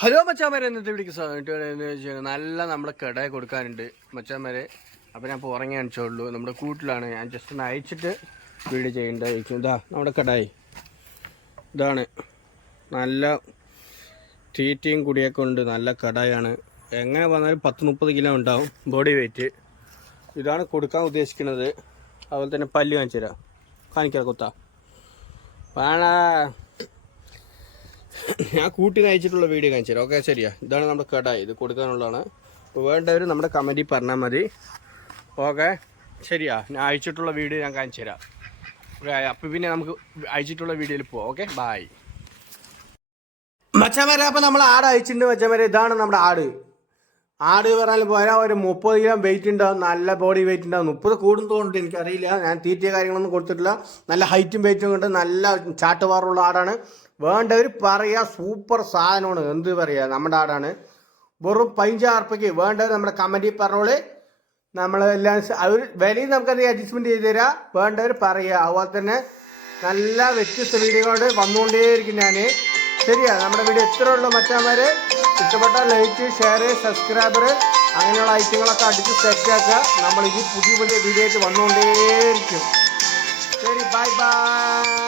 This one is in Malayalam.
ഹലോ മച്ചാമാരെ, ഇന്നത്തെ വീഡിയോക്ക് നല്ല നമ്മുടെ കടയിൽ കൊടുക്കാനുണ്ട് മച്ചാമാരെ. അപ്പോൾ ഞാൻ ഇപ്പോൾ ഉറങ്ങി കാണിച്ചോളൂ. നമ്മുടെ കൂട്ടിലാണ്. ഞാൻ ജസ്റ്റ് ഒന്ന് അയച്ചിട്ട് വീഡിയോ ചെയ്യേണ്ടത് ചോദിച്ചു. ഇതാ നമ്മുടെ കടായി, ഇതാണ് നല്ല തീറ്റയും കുടിയൊക്കെ ഉണ്ട്. നല്ല കടായാണ്. എങ്ങനെ വന്നാലും 10-30 കിലോ ഉണ്ടാവും ബോഡി വെയിറ്റ്. ഇതാണ് കൊടുക്കാൻ ഉദ്ദേശിക്കുന്നത്. അതുപോലെ തന്നെ പല്ല് കാണിച്ചു തരാം, കാണിക്കാം കൊത്താ വേണ. ഞാൻ കൂട്ടി നയിച്ചിട്ടുള്ള വീഡിയോ കാണിച്ചു തരാം. ഓക്കെ, ശരിയാ. ഇതാണ് നമ്മുടെ കടായി, ഇത് കൊടുക്കാനുള്ളതാണ്. അപ്പോൾ വേണ്ടവർ നമ്മുടെ കമൻറ്റിൽ പറഞ്ഞാൽ മതി. ഓക്കെ, ശരിയാ. ഞാൻ അയച്ചിട്ടുള്ള വീഡിയോ ഞാൻ കാണിച്ചു തരാം. അപ്പോൾ പിന്നെ നമുക്ക് അയച്ചിട്ടുള്ള വീഡിയോയിൽ പോവാം. ഓക്കെ, ബായ് മച്ചമാരെ. അപ്പോൾ നമ്മൾ ആട് അയച്ചിട്ടുണ്ട് മച്ചമാരെ. ഇതാണ് നമ്മുടെ ആട്. ആട് പറഞ്ഞാൽ പോയാൽ ഒരു 30 കിലോ വെയിറ്റ് ഉണ്ടാവും. നല്ല ബോഡി വെയിറ്റ് ഉണ്ടാവും. 30 കൂടും തോന്നിട്ട് എനിക്കറിയില്ല. ഞാൻ തീറ്റ കാര്യങ്ങളൊന്നും കൊടുത്തിട്ടില്ല. നല്ല ഹൈറ്റും വെയിറ്റും കൊണ്ട് നല്ല ചാട്ടുപാറുള്ള ആടാണ്. വേണ്ടവർ പറയുക, സൂപ്പർ സാധനമാണ്. എന്ത് പറയുക, നമ്മുടെ ആടാണ്. വെറും 15,000 ഉറുപ്പിക്ക് വേണ്ടവർ നമ്മുടെ കമൻറ്റിൽ പറഞ്ഞോളെ. നമ്മളെല്ലാം അവർ വിലയും നമുക്കത് അഡ്ജസ്റ്റ്മെൻറ്റ് ചെയ്ത് തരാം. വേണ്ടവർ പറയുക. അതുപോലെ തന്നെ നല്ല വ്യത്യസ്ത വീഡിയോകളോട് വന്നുകൊണ്ടേയിരിക്കും ഞാൻ. ശരിയാ. നമ്മുടെ വീഡിയോ എത്ര ഉള്ളൂ മച്ചാന്മാർ. ഇഷ്ടപ്പെട്ടാൽ ലൈക്ക്, ഷെയർ, സബ്സ്ക്രൈബർ അങ്ങനെയുള്ള ഐറ്റങ്ങളൊക്കെ അടിച്ച് സെറ്റാക്കുക. നമ്മളിത് പുതിയ വീഡിയോ ആയിട്ട് വന്നുകൊണ്ടേയിരിക്കും. ശരി, ബൈ ബൈ.